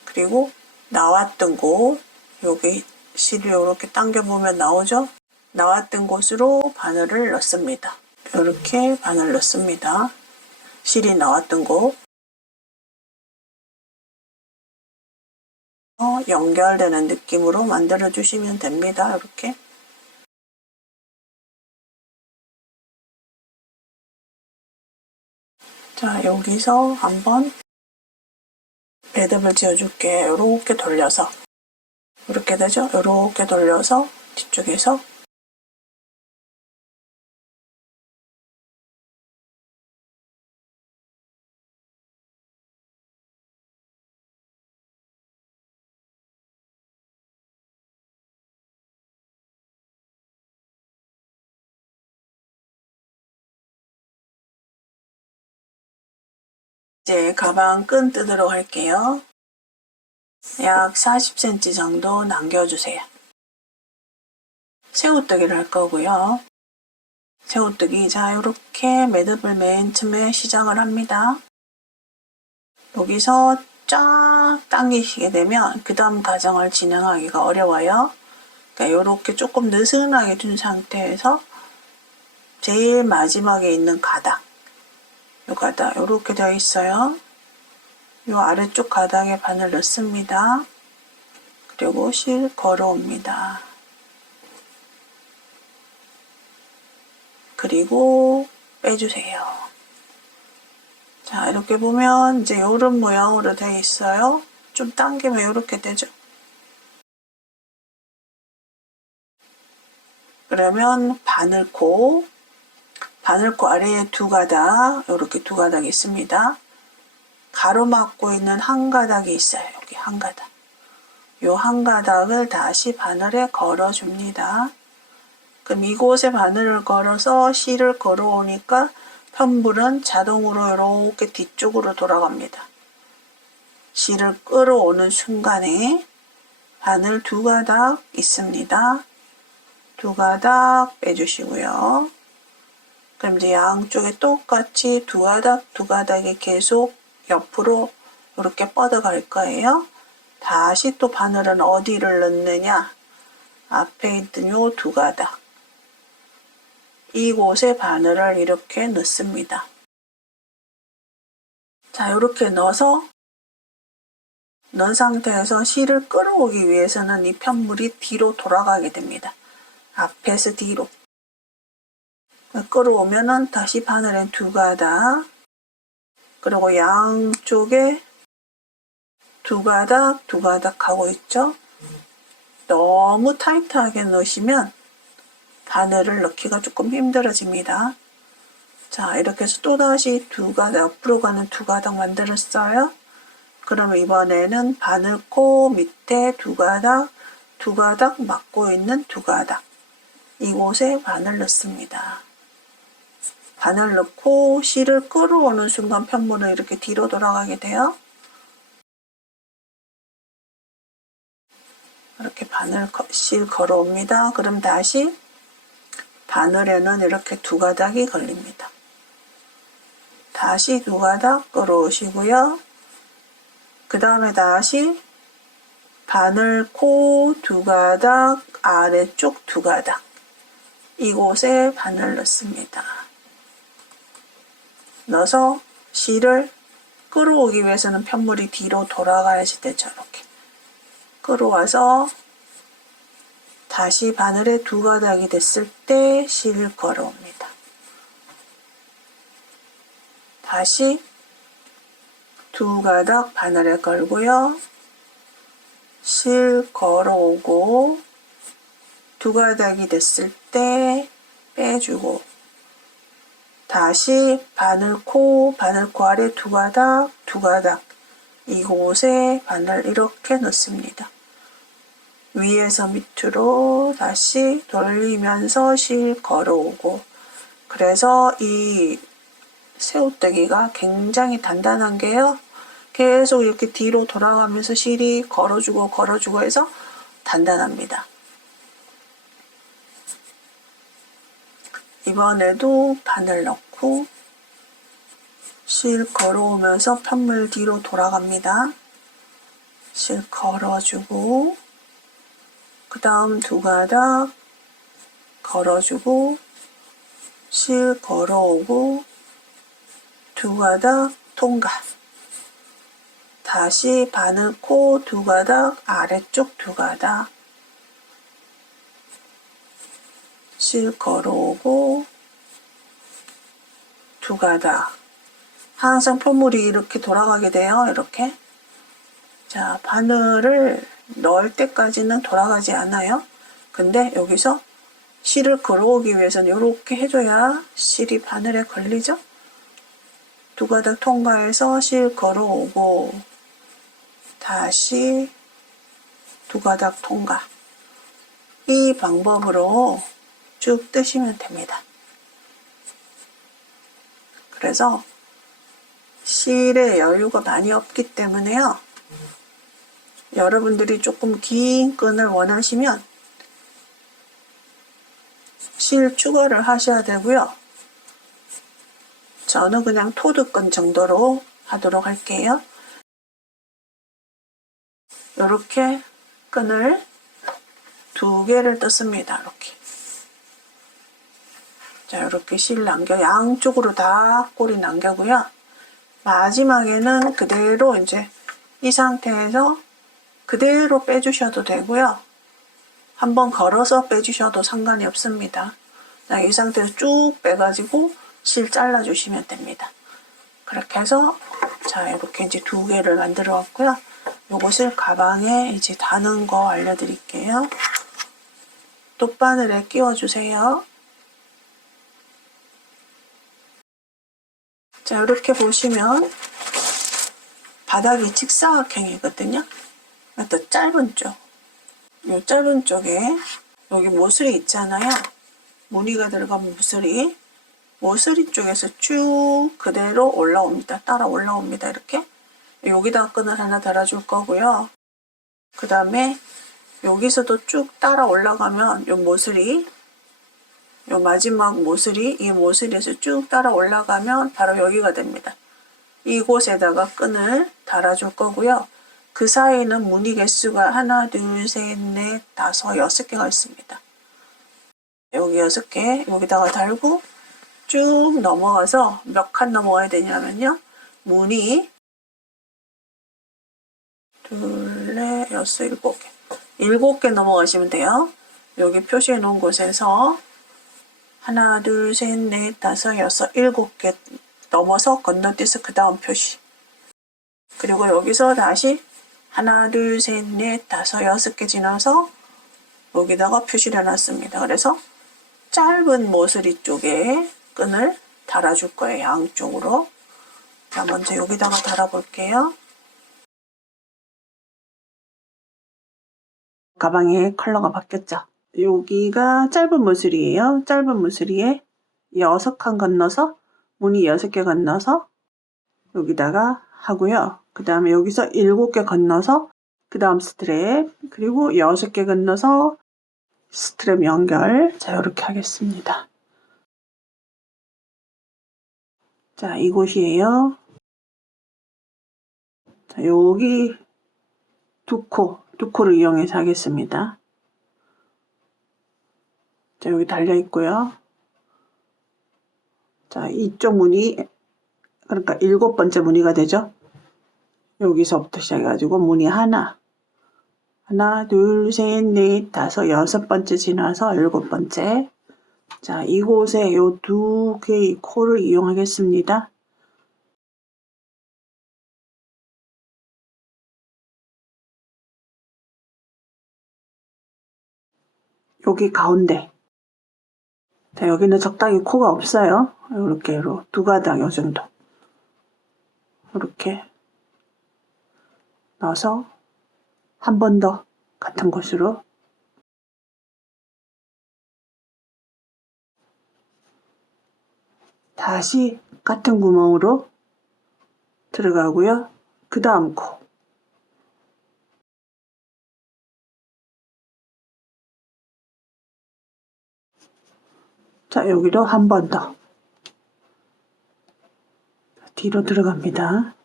그리고 나왔던 곳, 여기 실을 이렇게 당겨보면 나오죠? 나왔던 곳으로 바늘을 넣습니다. 이렇게 바늘 넣습니다. 실이 나왔던 곳. 연결되는 느낌으로 만들어 주시면 됩니다. 이렇게. 자, 여기서 한번 매듭을 지어줄게. 이렇게 돌려서, 이렇게 되죠? 이렇게 돌려서 뒤쪽에서 이제 가방 끈 뜯도록 할게요. 약 40cm 정도 남겨주세요. 새우뜨기를 할 거고요. 새우뜨기, 자, 이렇게 매듭을 맨 처음에 시작을 합니다. 여기서 쫙 당기시게 되면 그 다음 과정을 진행하기가 어려워요. 그러니까 이렇게 조금 느슨하게 둔 상태에서 제일 마지막에 있는 가닥, 요 가닥 이렇게 되어 있어요. 요 아래쪽 가닥에 바늘 넣습니다. 그리고 실 걸어옵니다. 그리고 빼주세요. 자, 이렇게 보면 이제 이런 모양으로 되어 있어요. 좀 당기면 이렇게 되죠. 그러면 바늘코 아래에 두 가닥, 이렇게 두 가닥 있습니다. 가로막고 있는 한 가닥이 있어요. 여기 한 가닥. 요 한 가닥을 다시 바늘에 걸어줍니다. 그럼 이곳에 바늘을 걸어서 실을 걸어오니까 편불은 자동으로 이렇게 뒤쪽으로 돌아갑니다. 실을 끌어오는 순간에 바늘 두 가닥 있습니다. 두 가닥 빼주시고요. 그럼 이제 양쪽에 똑같이 두 가닥이 계속 옆으로 이렇게 뻗어갈 거예요. 다시 또 바늘은 어디를 넣느냐? 앞에 있던 요 두 가닥. 이곳에 바늘을 이렇게 넣습니다. 자, 이렇게 넣은 상태에서 실을 끌어오기 위해서는 이 편물이 뒤로 돌아가게 됩니다. 앞에서 뒤로. 끌어오면은 다시 바늘엔 두 가닥, 그리고 양쪽에 두 가닥 하고 있죠. 너무 타이트하게 넣으시면 바늘을 넣기가 조금 힘들어집니다. 자, 이렇게 해서 또다시 두 가닥, 옆으로 가는 두 가닥 만들었어요. 그러면 이번에는 바늘코 밑에 두 가닥 막고 있는 두 가닥, 이곳에 바늘 넣습니다. 바늘 넣고 실을 끌어오는 순간 편물은 이렇게 뒤로 돌아가게 돼요. 이렇게 실 걸어옵니다. 그럼 다시 바늘에는 이렇게 두 가닥이 걸립니다. 다시 두 가닥 끌어오시고요. 그 다음에 다시 바늘 코 두 가닥, 아래쪽 두 가닥, 이곳에 바늘 넣습니다. 넣어서 실을 끌어오기 위해서는 편물이 뒤로 돌아가야지 되죠. 이렇게 끌어와서 다시 바늘에 두 가닥이 됐을 때 실 걸어옵니다. 다시 두 가닥 바늘에 걸고요. 실 걸어오고 두 가닥이 됐을 때 빼주고 다시 바늘 코 아래 두 가닥 이곳에 바늘 이렇게 넣습니다. 위에서 밑으로 다시 돌리면서 실 걸어오고 그래서 이 새우뜨기가 굉장히 단단한 게요. 계속 이렇게 뒤로 돌아가면서 실이 걸어주고 해서 단단합니다. 이번에도 바늘 넣고 실 걸어오면서 편물 뒤로 돌아갑니다. 실 걸어주고 그 다음 두 가닥 걸어주고 실 걸어오고 두 가닥 통과. 다시 바늘 코 두 가닥, 아래쪽 두 가닥 실 걸어오고 두 가닥. 항상 편물이 이렇게 돌아가게 돼요. 이렇게. 자, 바늘을 넣을 때까지는 돌아가지 않아요. 근데 여기서 실을 걸어오기 위해서는 이렇게 해줘야 실이 바늘에 걸리죠. 두 가닥 통과해서 실 걸어오고 다시 두 가닥 통과. 이 방법으로 쭉 뜨시면 됩니다. 그래서 실에 여유가 많이 없기 때문에요. 여러분들이 조금 긴 끈을 원하시면 실 추가를 하셔야 되고요. 저는 그냥 토드끈 정도로 하도록 할게요. 이렇게 끈을 두 개를 떴습니다. 이렇게. 자, 이렇게 실 양쪽으로 다 꼬리 남겨고요. 마지막에는 그대로 이제 이 상태에서 그대로 빼주셔도 되고요. 한번 걸어서 빼주셔도 상관이 없습니다. 이 상태에서 쭉 빼가지고 실 잘라주시면 됩니다. 그렇게 해서 자, 이렇게 이제 두 개를 만들어 왔고요. 요것을 가방에 이제 다는 거 알려드릴게요. 돗바늘에 끼워주세요. 자, 이렇게 보시면 바닥이 직사각형이거든요. 또 짧은 쪽, 요 짧은 쪽에 여기 모서리 있잖아요. 무늬가 들어간 모서리 쪽에서 쭉 그대로 올라옵니다. 따라 올라옵니다. 이렇게. 여기다 끈을 하나 달아줄 거고요. 그 다음에 여기서도 쭉 따라 올라가면 요 마지막 모서리, 이 모서리에서 쭉 따라 올라가면 바로 여기가 됩니다. 이곳에다가 끈을 달아줄 거고요. 그 사이에는 무늬 개수가 하나, 둘, 셋, 넷, 다섯, 6개가 있습니다. 여기 6개, 여기다가 달고 쭉 넘어가서 몇 칸 넘어가야 되냐면요. 무늬 둘, 넷, 여섯, 7개. 7개 넘어가시면 돼요. 여기 표시해 놓은 곳에서 하나, 둘, 셋, 넷, 다섯, 여섯, 7개 넘어서 건너뛰어서 그 다음 표시. 그리고 여기서 다시 하나, 둘, 셋, 넷, 다섯, 6개 지나서 여기다가 표시를 해놨습니다. 그래서 짧은 모서리 쪽에 끈을 달아줄 거예요. 양쪽으로. 자, 먼저 여기다가 달아볼게요. 가방의 컬러가 바뀌었죠. 여기가 짧은 모서리예요. 짧은 모서리에 6칸 건너서 무늬 6개 건너서 여기다가 하고요. 그 다음에 여기서 7개 건너서 그 다음 스트랩 그리고 6개 건너서 스트랩 연결. 자, 이렇게 하겠습니다. 자, 이곳이에요. 자, 여기 두 코를 이용해서 하겠습니다. 자, 여기 달려 있고요. 자, 이쪽 무늬, 그러니까 7번째 무늬가 되죠. 여기서부터 시작해가지고 무늬 하나, 둘, 셋, 넷, 다섯, 6번째 지나서 7번째. 자, 이곳에 요 2개의 코를 이용하겠습니다. 여기 가운데. 자, 여기는 적당히 코가 없어요. 이렇게 2가닥 요 정도. 이렇게 넣어서 한 번 더 같은 곳으로 다시 같은 구멍으로 들어가고요. 그 다음 코. 자, 여기도 한 번 더. 뒤로 들어갑니다.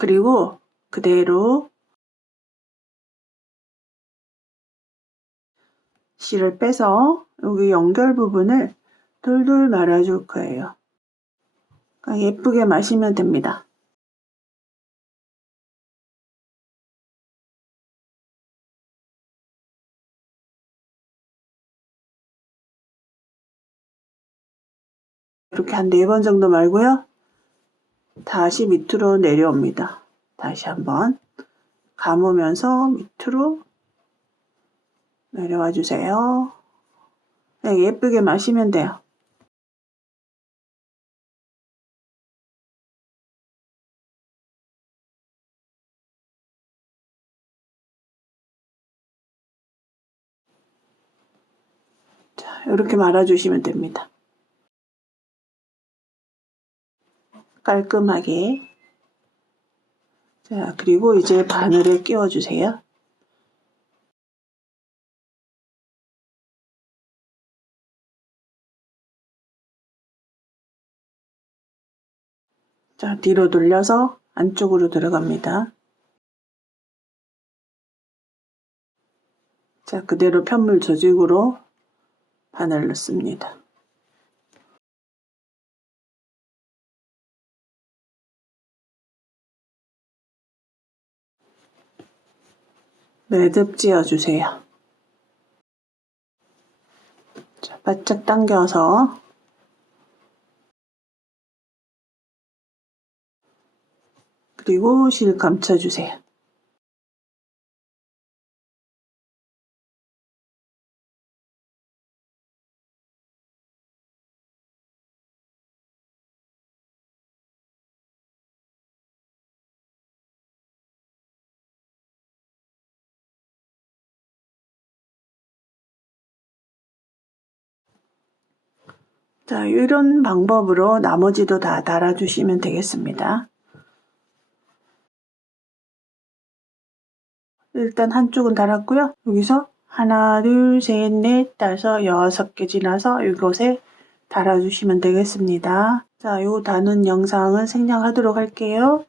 그리고 그대로 실을 빼서 여기 연결 부분을 돌돌 말아줄 거예요. 그러니까 예쁘게 마시면 됩니다. 이렇게 한 4번 정도 말고요. 다시 밑으로 내려옵니다. 다시 한번 감으면서 밑으로 내려와 주세요. 네, 예쁘게 마시면 돼요. 자, 이렇게 말아주시면 됩니다. 깔끔하게. 자, 그리고 이제 바늘을 끼워주세요. 자, 뒤로 돌려서 안쪽으로 들어갑니다. 자, 그대로 편물 조직으로 바늘 넣습니다. 매듭 지어주세요. 자, 바짝 당겨서 그리고 실 감춰주세요. 자, 이런 방법으로 나머지도 다 달아주시면 되겠습니다. 일단 한쪽은 달았고요. 여기서 하나, 둘, 셋, 넷, 다섯, 6개 지나서 이곳에 달아주시면 되겠습니다. 자, 요 다는 영상은 생략하도록 할게요.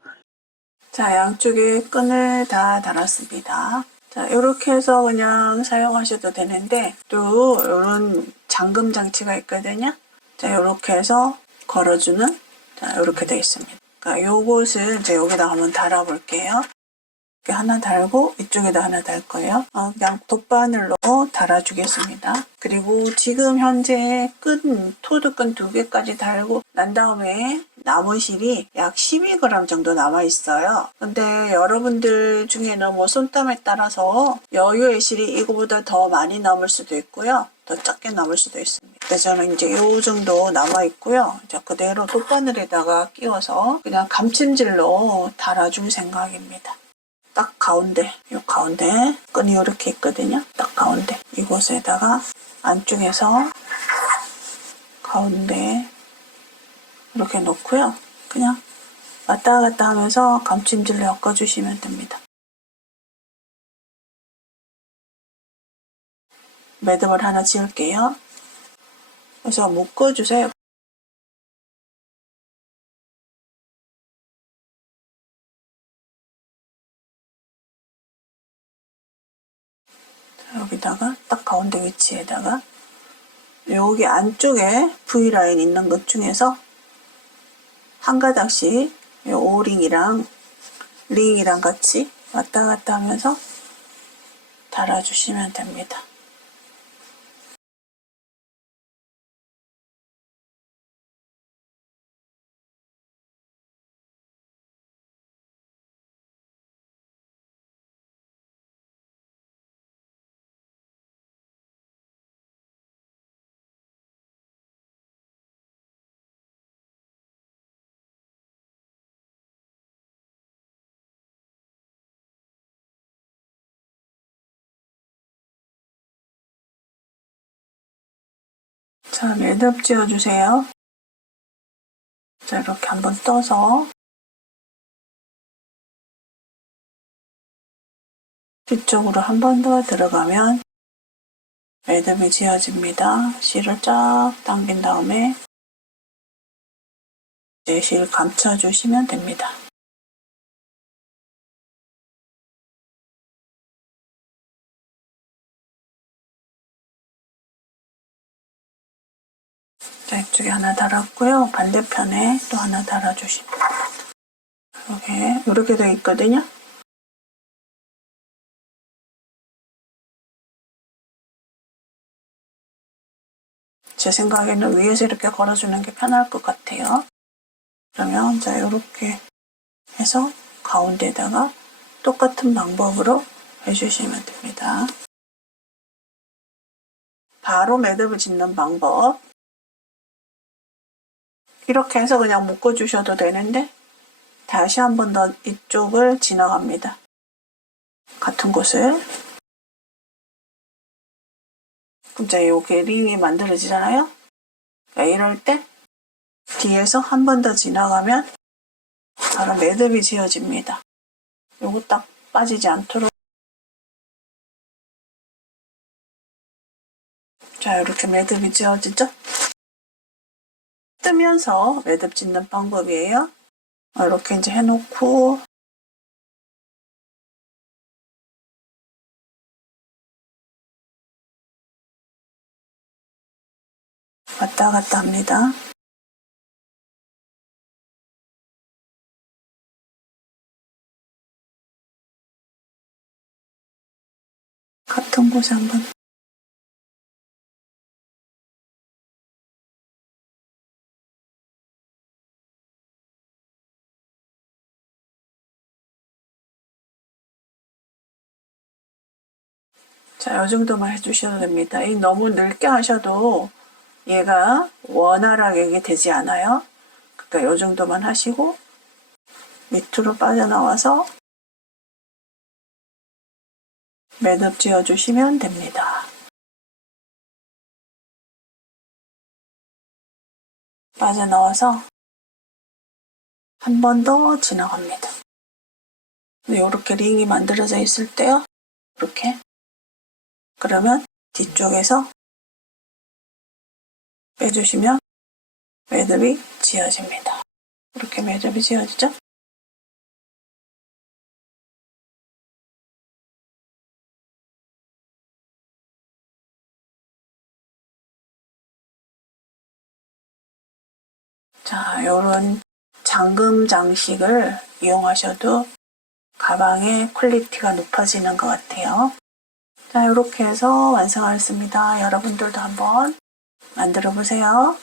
자, 양쪽에 끈을 다 달았습니다. 자, 이렇게 해서 그냥 사용하셔도 되는데 또 이런 잠금 장치가 있거든요. 자, 이렇게 해서 걸어주는 자, 이렇게 되어 있습니다. 그러니까 요것을 이제 여기다 한번 달아볼게요. 이렇게 하나 달고 이쪽에다 하나 달 거예요. 그냥 돗바늘로 달아주겠습니다. 그리고 지금 현재 토드끈 2개까지 달고 난 다음에 남은 실이 약 12g 정도 남아 있어요. 근데 여러분들 중에는 뭐 손땀에 따라서 여유의 실이 이거보다 더 많이 남을 수도 있고요. 더 적게 남을 수도 있습니다. 그래서 저는 이제 이 정도 남아 있고요. 이제 그대로 돗바늘에다가 끼워서 그냥 감침질로 달아줄 생각입니다. 딱 가운데, 요 가운데 끈이 이렇게 있거든요. 딱 가운데 이곳에다가 안쪽에서 가운데 이렇게 놓고요. 그냥 왔다 갔다 하면서 감침질로 엮어주시면 됩니다. 매듭을 하나 지을게요. 그래서 묶어주세요. 여기다가 딱 가운데 위치에다가 여기 안쪽에 V라인 있는 것 중에서 한 가닥씩 오링이랑 링이랑 같이 왔다 갔다 하면서 달아주시면 됩니다. 자, 매듭 지어주세요. 자, 이렇게 한번 떠서 뒤쪽으로 한 번 더 들어가면 매듭이 지어집니다. 실을 쫙 당긴 다음에 이제 실 감춰주시면 됩니다. 자, 이쪽에 하나 달았고요. 반대편에 또 하나 달아주시면 됩니다. 이렇게 되어 있거든요. 제 생각에는 위에서 이렇게 걸어주는 게 편할 것 같아요. 그러면 자, 이렇게 해서 가운데다가 똑같은 방법으로 해주시면 됩니다. 바로 매듭을 짓는 방법. 이렇게 해서 그냥 묶어주셔도 되는데 다시 한 번 더 이쪽을 지나갑니다. 같은 곳을. 그럼 이제 여기 링이 만들어지잖아요. 그러니까 이럴 때 뒤에서 한 번 더 지나가면 바로 매듭이 지어집니다. 요거 딱 빠지지 않도록. 자, 이렇게 매듭이 지어지죠? 뜨면서 매듭 짓는 방법이에요. 이렇게 이제 해놓고 왔다 갔다 합니다. 같은 곳에 한번. 자, 이 정도만 해주셔도 됩니다. 너무 넓게 하셔도 얘가 원활하게 되지 않아요. 그러니까 이 정도만 하시고 밑으로 빠져나와서 매듭 지어주시면 됩니다. 빠져나와서 한 번 더 지나갑니다. 이렇게 링이 만들어져 있을 때요. 이렇게. 그러면 뒤쪽에서 빼주시면 매듭이 지어집니다. 이렇게 매듭이 지어지죠? 자, 요런 잠금 장식을 이용하셔도 가방의 퀄리티가 높아지는 것 같아요. 자, 이렇게 해서 완성하였습니다. 여러분들도 한번 만들어 보세요.